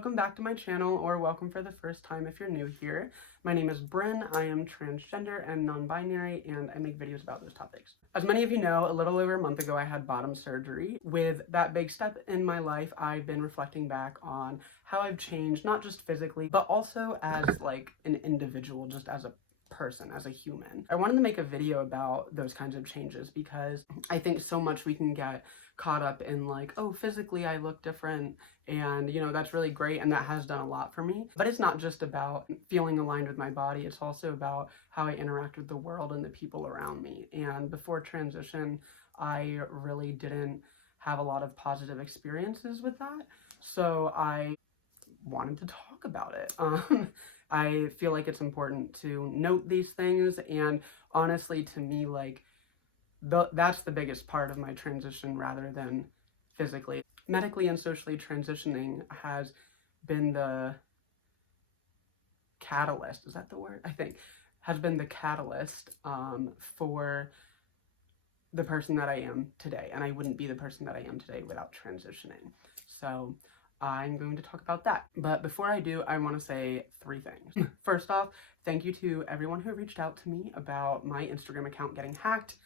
welcome back to my channel, or welcome for the first time if you're new here. My name is Bryn, I am transgender and non-binary, and I make videos about those topics. As many of you know, a little over a month ago I had bottom surgery. With that big step in my life, I've been reflecting back on how I've changed, not just physically, but also as like an individual, just as a person, as a human. I wanted to make a video about those kinds of changes because I think so much we can get caught up in like, oh, physically I look different, and you know, that's really great and that has done a lot for me. But it's not just about feeling aligned with my body, it's also about how I interact with the world and the people around me. And before transition, I really didn't have a lot of positive experiences with that. So I wanted to talk about it. I feel like it's important to note these things, and honestly, to me, like, that's the biggest part of my transition rather than physically. Medically and socially transitioning has been the catalyst, is that the word? I think, has been the catalyst for the person that I am today, and I wouldn't be the person that I am today without transitioning. So I'm going to talk about that. But before I do, I want to say 3 things. First off, thank you to everyone who reached out to me about my Instagram account getting hacked.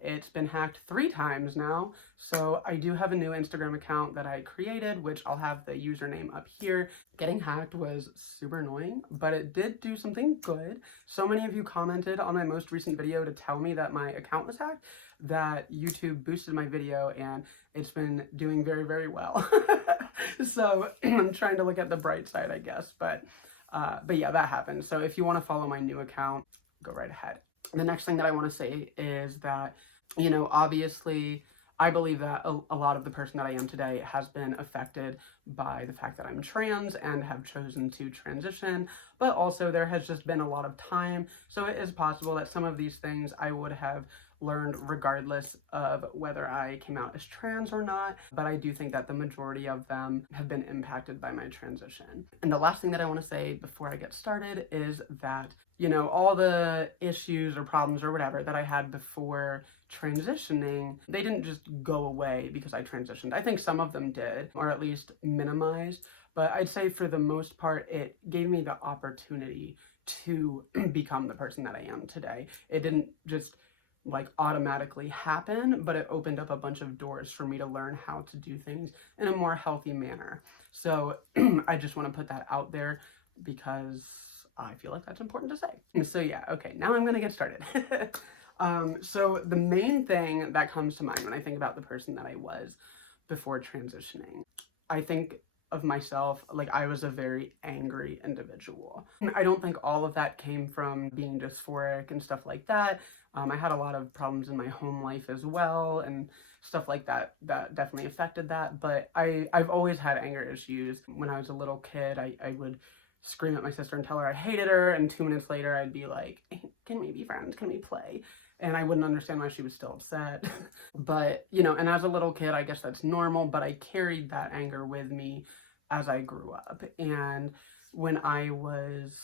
It's been hacked 3 times now, so I do have a new Instagram account that I created, which I'll have the username up here. Getting hacked was super annoying, but it did do something good. So many of you commented on my most recent video to tell me that my account was hacked, that YouTube boosted my video, and it's been doing very, very well. So I'm trying to look at the bright side, I guess, but yeah, that happened. So if you want to follow my new account, go right ahead. The next thing that I want to say is that, you know, obviously I believe that a lot of the person that I am today has been affected by the fact that I'm trans and have chosen to transition, but also there has just been a lot of time. So it is possible that some of these things I would have learned regardless of whether I came out as trans or not, but I do think that the majority of them have been impacted by my transition. And the last thing that I want to say before I get started is that, you know, all the issues or problems or whatever that I had before transitioning, they didn't just go away because I transitioned. I think some of them did, or at least minimized, but I'd say for the most part, it gave me the opportunity to become the person that I am today. It didn't just like automatically happen, but it opened up a bunch of doors for me to learn how to do things in a more healthy manner. So I just want to put that out there because I feel like that's important to say. So yeah, okay, now I'm gonna get started. So the main thing that comes to mind when I think about the person that I was before transitioning, I think of myself like I was a very angry individual. I don't think all of that came from being dysphoric and stuff like that. I had a lot of problems in my home life as well and stuff like that that definitely affected that, but I've always had anger issues. When I was a little kid, I would scream at my sister and tell her I hated her, and 2 minutes later I'd be like, can we be friends? Can we play? And I wouldn't understand why she was still upset. But, you know, and as a little kid, I guess that's normal, but I carried that anger with me as I grew up. And when I was,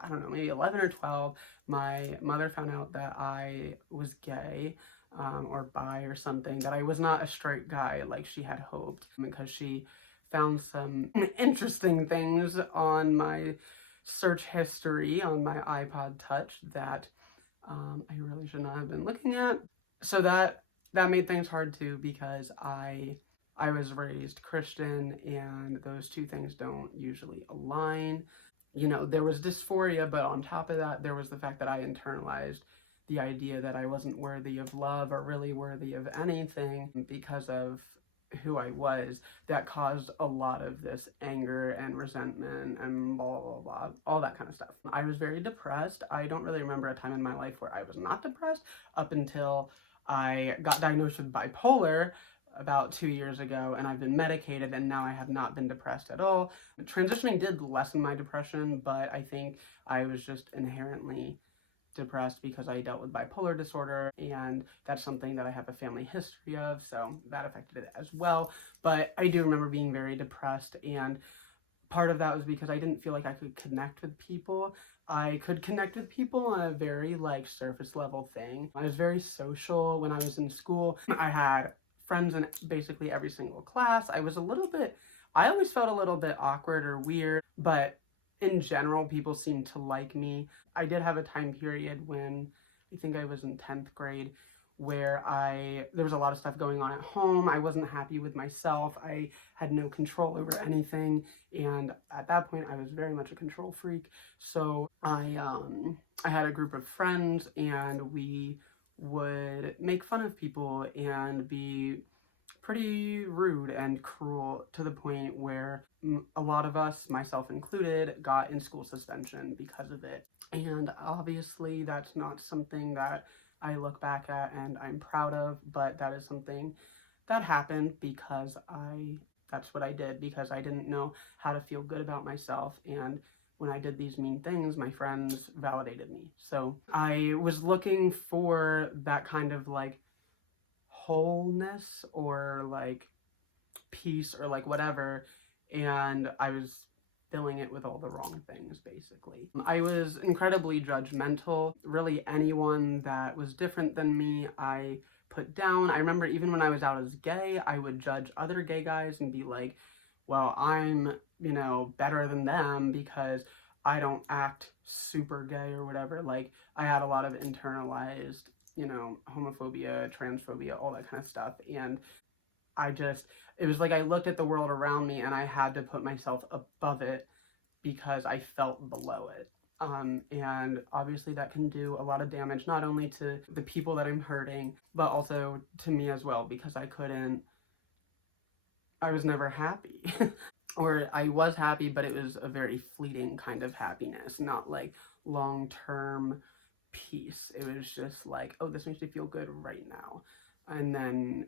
I don't know, maybe 11 or 12, my mother found out that I was gay or bi or something, that I was not a straight guy like she had hoped, because she found some interesting things on my search history on my iPod Touch that I really should not have been looking at. So that made things hard too, because I was raised Christian, and those 2 things don't usually align. You know, there was dysphoria, but on top of that, there was the fact that I internalized the idea that I wasn't worthy of love or really worthy of anything because of who I was. That caused a lot of this anger and resentment and blah, blah, blah, all that kind of stuff. I was very depressed. I don't really remember a time in my life where I was not depressed up until I got diagnosed with bipolar about 2 years ago, and I've been medicated, and now I have not been depressed at all. Transitioning did lessen my depression, but I think I was just inherently depressed because I dealt with bipolar disorder, and that's something that I have a family history of, so that affected it as well. But I do remember being very depressed, and part of that was because I didn't feel like I could connect with people. I could connect with people on a very like surface level thing. I was very social when I was in school. I had friends in basically every single class. I was a little bit I always felt a little bit awkward or weird, but in general, people seemed to like me. I did have a time period when I think I was in 10th grade where there was a lot of stuff going on at home. I wasn't happy with myself. I had no control over anything. And at that point, I was very much a control freak. So I had a group of friends and we would make fun of people and be pretty rude and cruel to the point where a lot of us, myself included, got in school suspension because of it. And obviously, that's not something that I look back at and I'm proud of, but that is something that happened because that's what I did, because I didn't know how to feel good about myself. And when I did these mean things, my friends validated me. So I was looking for that kind of like wholeness or like peace or like whatever, and I was filling it with all the wrong things. Basically, I was incredibly judgmental. Really, anyone that was different than me, I put down. I remember even when I was out as gay, I would judge other gay guys and be like, well, I'm, better than them because I don't act super gay or whatever. Like, I had a lot of internalized, homophobia, transphobia, all that kind of stuff. And it was like I looked at the world around me and I had to put myself above it because I felt below it. And obviously that can do a lot of damage, not only to the people that I'm hurting, but also to me as well, because I was never happy. Or I was happy, but it was a very fleeting kind of happiness, not like long-term peace. It was just like, oh, this makes me feel good right now. And then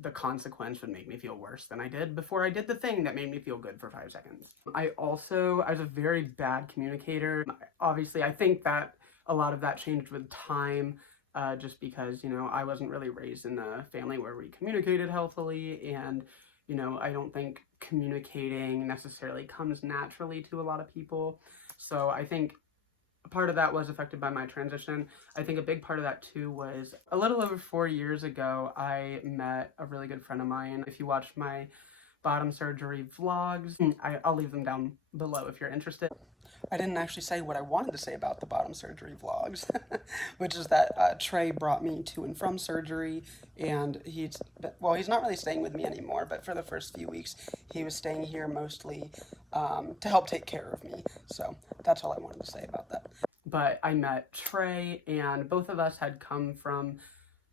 the consequence would make me feel worse than I did before I did the thing that made me feel good for 5 seconds. I was a very bad communicator. Obviously, I think that a lot of that changed with time, just because, I wasn't really raised in a family where we communicated healthily, and, I don't think communicating necessarily comes naturally to a lot of people. So I think part of that was affected by my transition. I think a big part of that too was a little over 4 years ago, I met a really good friend of mine. If you watch my bottom surgery vlogs, I'll leave them down below if you're interested. I didn't actually say what I wanted to say about the bottom surgery vlogs, which is that Trey brought me to and from surgery, and he's not really staying with me anymore, but for the first few weeks, he was staying here mostly to help take care of me. So that's all I wanted to say about that. But I met Trey, and both of us had come from,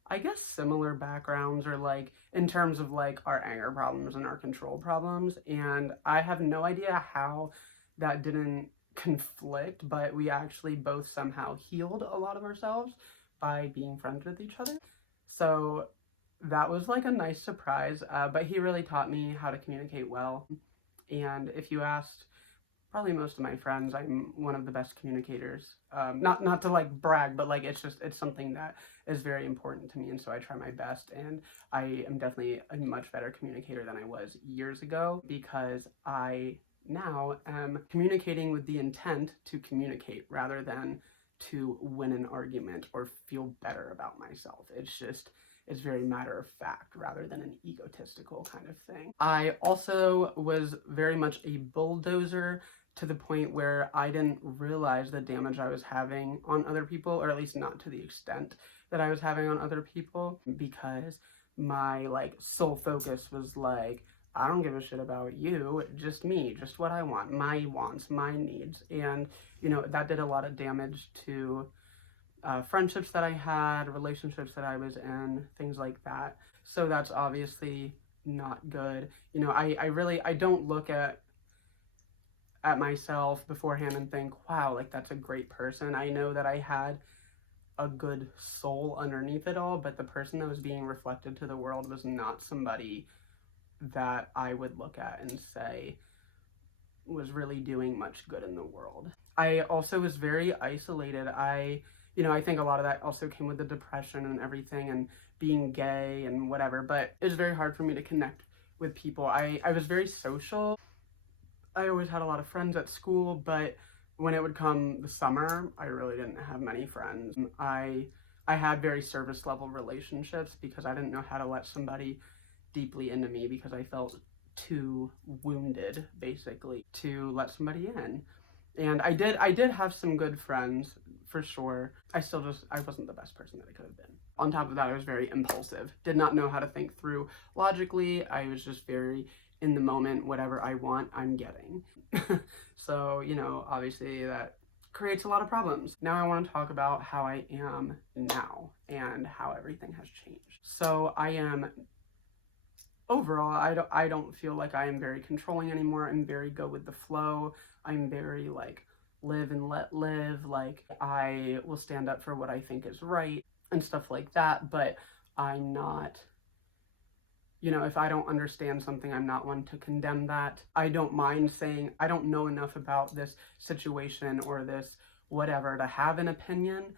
I guess, similar backgrounds, or like in terms of like our anger problems and our control problems. And I have no idea how that didn't conflict, but we actually both somehow healed a lot of ourselves by being friends with each other. So that was like a nice surprise, but he really taught me how to communicate well. And if you asked probably most of my friends, I'm one of the best communicators. Not to like brag, but like it's something that is very important to me, and so I try my best. And I am definitely a much better communicator than I was years ago, because I now am communicating with the intent to communicate rather than to win an argument or feel better about myself. It's very matter of fact rather than an egotistical kind of thing. I also was very much a bulldozer, to the point where I didn't realize the damage I was having on other people, or at least not to the extent that I was having on other people, because my like sole focus was like, I don't give a shit about you, just me, just what I want, my wants, my needs. And, that did a lot of damage to friendships that I had, relationships that I was in, things like that. So that's obviously not good. I don't look at myself beforehand and think, wow, like that's a great person. I know that I had a good soul underneath it all, but the person that was being reflected to the world was not somebody that I would look at and say was really doing much good in the world. I also was very isolated. I think a lot of that also came with the depression and everything, and being gay and whatever, but it was very hard for me to connect with people. I was very social. I always had a lot of friends at school, but when it would come the summer, I really didn't have many friends. I had very surface level relationships because I didn't know how to let somebody deeply into me, because I felt too wounded, basically, to let somebody in. And I did have some good friends, for sure. I wasn't the best person that I could have been. On top of that, I was very impulsive. Did not know how to think through logically. I was just very in the moment. Whatever I want, I'm getting. So, you know, obviously that creates a lot of problems. Now I want to talk about how I am now and how everything has changed. So I am, overall, I don't feel like I am very controlling anymore. I'm very go with the flow. I'm very like live and let live. Like I will stand up for what I think is right and stuff like that. But I'm not, you know, if I don't understand something, I'm not one to condemn that. I don't mind saying I don't know enough about this situation or this whatever to have an opinion.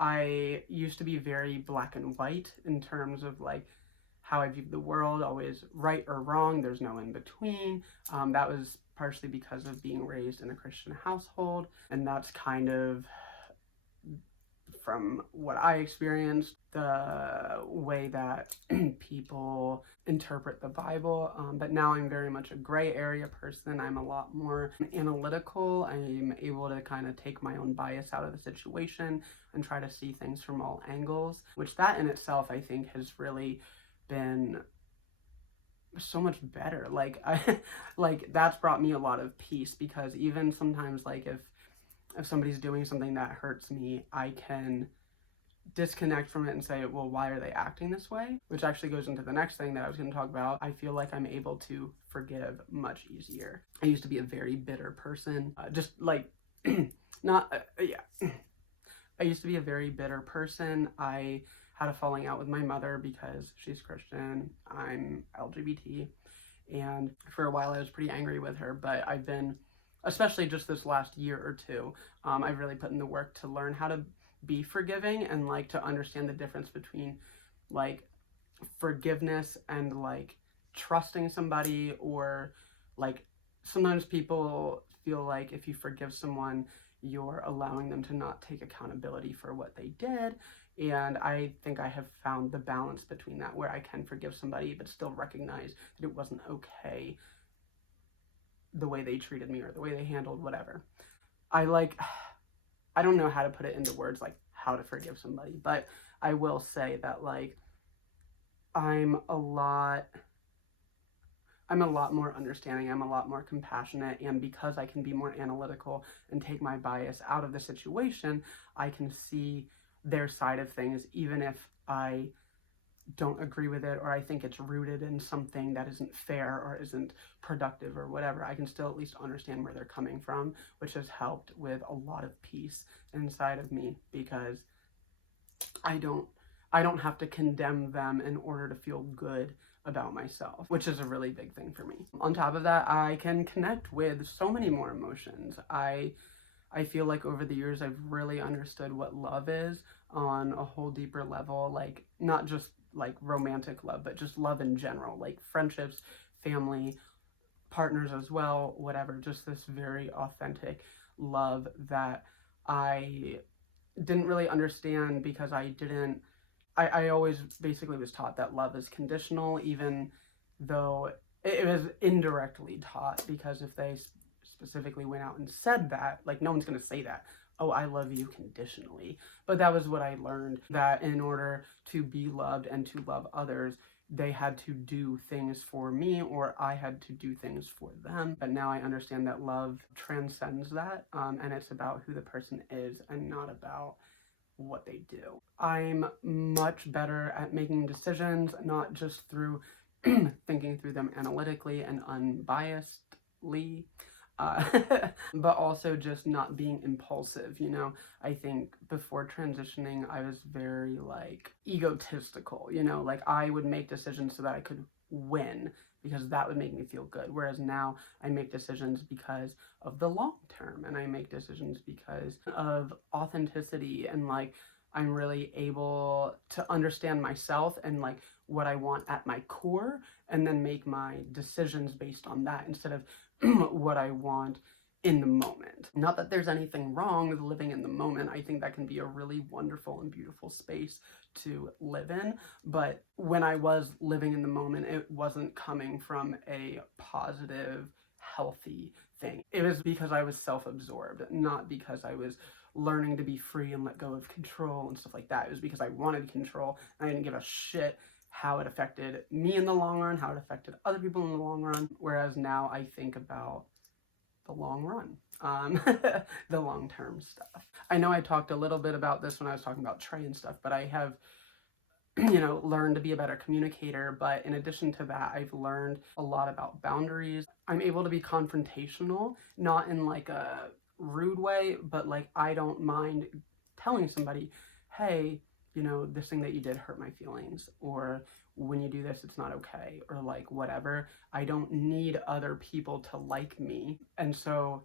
I used to be very black and white in terms of like how I viewed the world, always right or wrong, there's no in between. That was partially because of being raised in a Christian household, and that's kind of, from what I experienced, the way that people interpret the Bible. But now I'm very much a gray area person. I'm a lot more analytical. I'm able to kind of take my own bias out of the situation and try to see things from all angles, which that in itself, I think, has really been so much better. Like that's brought me a lot of peace, because even sometimes, like if somebody's doing something that hurts me, I can disconnect from it and say, well, why are they acting this way? Which actually goes into the next thing that I was going to talk about. I feel like I'm able to forgive much easier. I used to be a very bitter person, just like I used to be a very bitter person. I had a falling out with my mother because she's Christian, I'm LGBT, and for a while I was pretty angry with her. But I've been, especially just this last year or two, I've really put in the work to learn how to be forgiving and like to understand the difference between like forgiveness and like trusting somebody, or like sometimes people feel like if you forgive someone, you're allowing them to not take accountability for what they did. And I think I have found the balance between that, where I can forgive somebody but still recognize that it wasn't okay the way they treated me or the way they handled whatever. I don't know how to put it into words, like how to forgive somebody, but I will say that like I'm a lot more understanding, I'm a lot more compassionate, and because I can be more analytical and take my bias out of the situation, I can see their side of things, even if I don't agree with it, or I think it's rooted in something that isn't fair or isn't productive or whatever. I can still at least understand where they're coming from, which has helped with a lot of peace inside of me, because I don't have to condemn them in order to feel good about myself, which is a really big thing for me. On top of that, I can connect with so many more emotions. I feel like over the years, I've really understood what love is on a whole deeper level, like not just like romantic love, but just love in general, like friendships, family, partners as well, whatever, just this very authentic love that I didn't really understand, because I always basically was taught that love is conditional, even though it was indirectly taught, because if they specifically went out and said that, like no one's going to say that, oh, I love you conditionally. But that was what I learned, that in order to be loved and to love others, they had to do things for me, or I had to do things for them. But now I understand that love transcends that, and it's about who the person is and not about what they do. I'm much better at making decisions, not just through thinking through them analytically and unbiasedly, but also just not being impulsive. You know, I think before transitioning, I was very like egotistical, you know, like I would make decisions so that I could win, because that would make me feel good. Whereas now I make decisions because of the long term, and I make decisions because of authenticity, and like I'm really able to understand myself and like what I want at my core, and then make my decisions based on that, instead of what I want in the moment. Not that there's anything wrong with living in the moment. I think that can be a really wonderful and beautiful space to live in. But when I was living in the moment, it wasn't coming from a positive, healthy thing. It was because I was self-absorbed, not because I was learning to be free and let go of control and stuff like that. It was because I wanted control and I didn't give a shit how it affected me in the long run, how it affected other people in the long run. Whereas now I think about the long run, the long-term stuff. I know I talked a little bit about this when I was talking about Trey and stuff, but I have learned to be a better communicator. But in addition to that, I've learned a lot about boundaries. I'm able to be confrontational, not in like a rude way, but like I don't mind telling somebody, hey, this thing that you did hurt my feelings, or when you do this, it's not okay, or like whatever. I don't need other people to like me. And so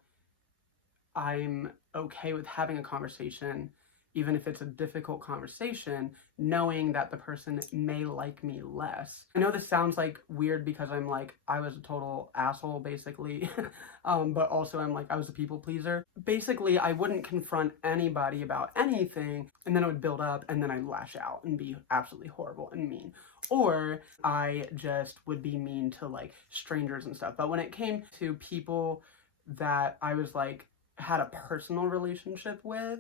I'm okay with having a conversation, even if it's a difficult conversation, knowing that the person may like me less. I know this sounds like weird because I'm like, I was a total asshole basically, but also I'm like, I was a people pleaser. Basically, I wouldn't confront anybody about anything, and then it would build up, and then I'd lash out and be absolutely horrible and mean. Or I just would be mean to like strangers and stuff. But when it came to people that I was like, had a personal relationship with,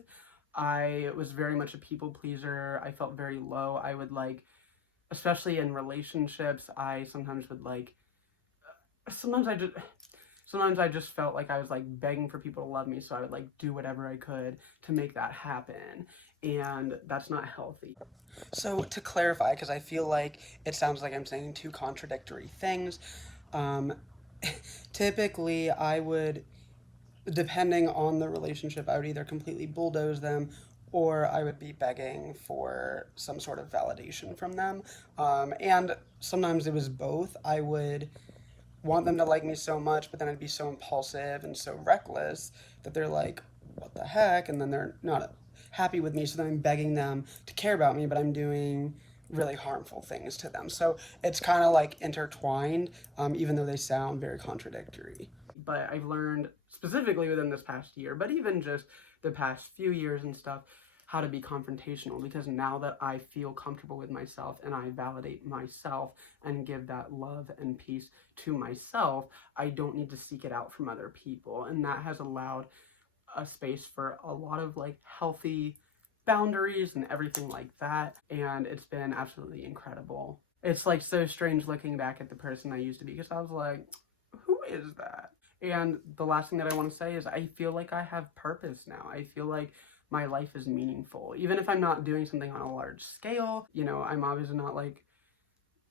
I was very much a people pleaser. I felt very low. I would like, especially in relationships, I sometimes would like, sometimes I just felt like I was like begging for people to love me, so I would like do whatever I could to make that happen, and that's not healthy. So to clarify, because I feel like it sounds like I'm saying two contradictory things, um, typically I would, depending on the relationship, I would either completely bulldoze them or I would be begging for some sort of validation from them. And sometimes it was both. I would want them to like me so much, but then I'd be so impulsive and so reckless that they're like, what the heck? And then they're not happy with me. So then I'm begging them to care about me, but I'm doing really harmful things to them. So it's kind of like intertwined, even though they sound very contradictory. But I've learned specifically within this past year, but even just the past few years and stuff, how to be confrontational, because now that I feel comfortable with myself and I validate myself and give that love and peace to myself, I don't need to seek it out from other people. And that has allowed a space for a lot of like healthy boundaries and everything like that. And it's been absolutely incredible. It's like so strange looking back at the person I used to be, because I was like, who is that? And the last thing that I want to say is I feel like I have purpose now. I feel like my life is meaningful. Even if I'm not doing something on a large scale, I'm obviously not like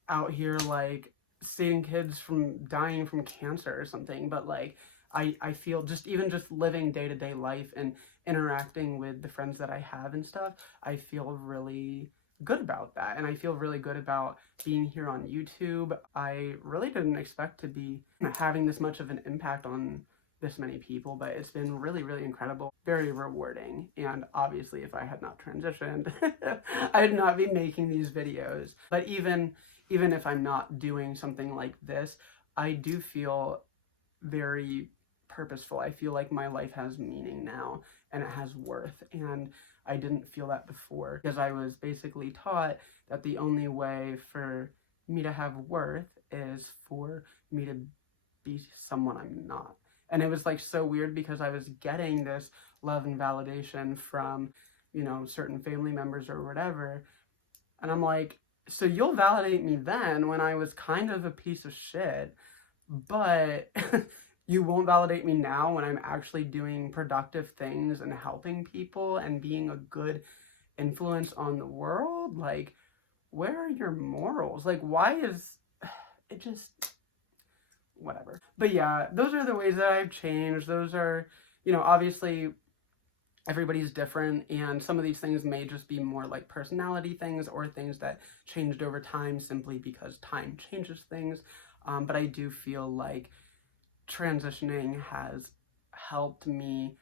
out here like saving kids from dying from cancer or something, but like I feel even just living day-to-day life and interacting with the friends that I have and stuff, I feel really good about that. And I feel really good about being here on YouTube. I really didn't expect to be having this much of an impact on this many people, but it's been really, really incredible, very rewarding. And obviously if I had not transitioned, I'd not be making these videos. But even if I'm not doing something like this, I do feel very purposeful. I feel like my life has meaning now and it has worth, and I didn't feel that before, because I was basically taught that the only way for me to have worth is for me to be someone I'm not. And it was like so weird, because I was getting this love and validation from, certain family members or whatever. And I'm like, so you'll validate me then when I was kind of a piece of shit, but you won't validate me now when I'm actually doing productive things and helping people and being a good influence on the world? Like, where are your morals? Like, why is it just whatever? But yeah, those are the ways that I've changed. Those are, obviously everybody's different, and some of these things may just be more like personality things or things that changed over time simply because time changes things. But I do feel like transitioning has helped me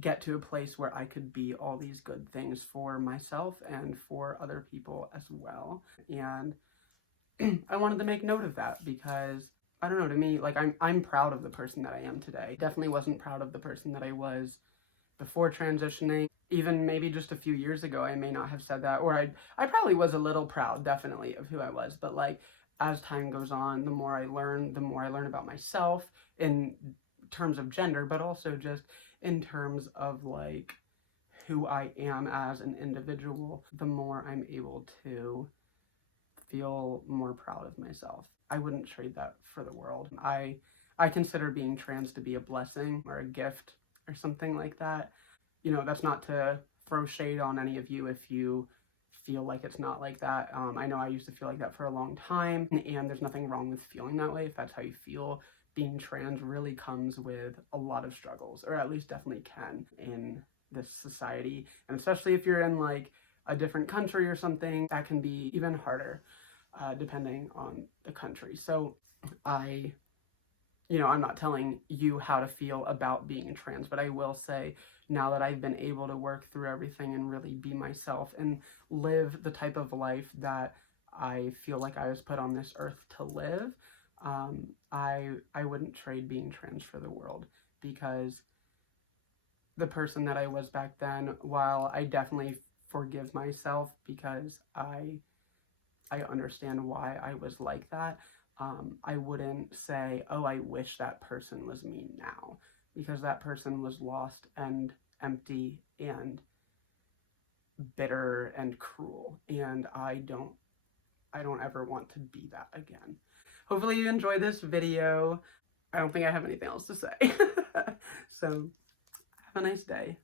get to a place where I could be all these good things for myself and for other people as well. And I wanted to make note of that, because I don't know, to me, like, I'm proud of the person that I am today. Definitely wasn't proud of the person that I was before transitioning. Even maybe just a few years ago, I may not have said that, or I probably was a little proud, definitely, of who I was. But like, as time goes on, the more I learn about myself in terms of gender, but also just in terms of like who I am as an individual, the more I'm able to feel more proud of myself. I wouldn't trade that for the world. I consider being trans to be a blessing or a gift or something like that. You know, that's not to throw shade on any of you if you feel like it's not like that. I know I used to feel like that for a long time, and there's nothing wrong with feeling that way if that's how you feel. Being trans really comes with a lot of struggles, or at least definitely can in this society, and especially if you're in like a different country or something, that can be even harder depending on the country. So I'm not telling you how to feel about being trans, but I will say now that I've been able to work through everything and really be myself and live the type of life that I feel like I was put on this earth to live, I wouldn't trade being trans for the world, because the person that I was back then, while I definitely forgive myself because I understand why I was like that, I wouldn't say, oh, I wish that person was me now, because that person was lost and empty and bitter and cruel, and I don't ever want to be that again. Hopefully you enjoy this video. I don't think I have anything else to say. So have a nice day.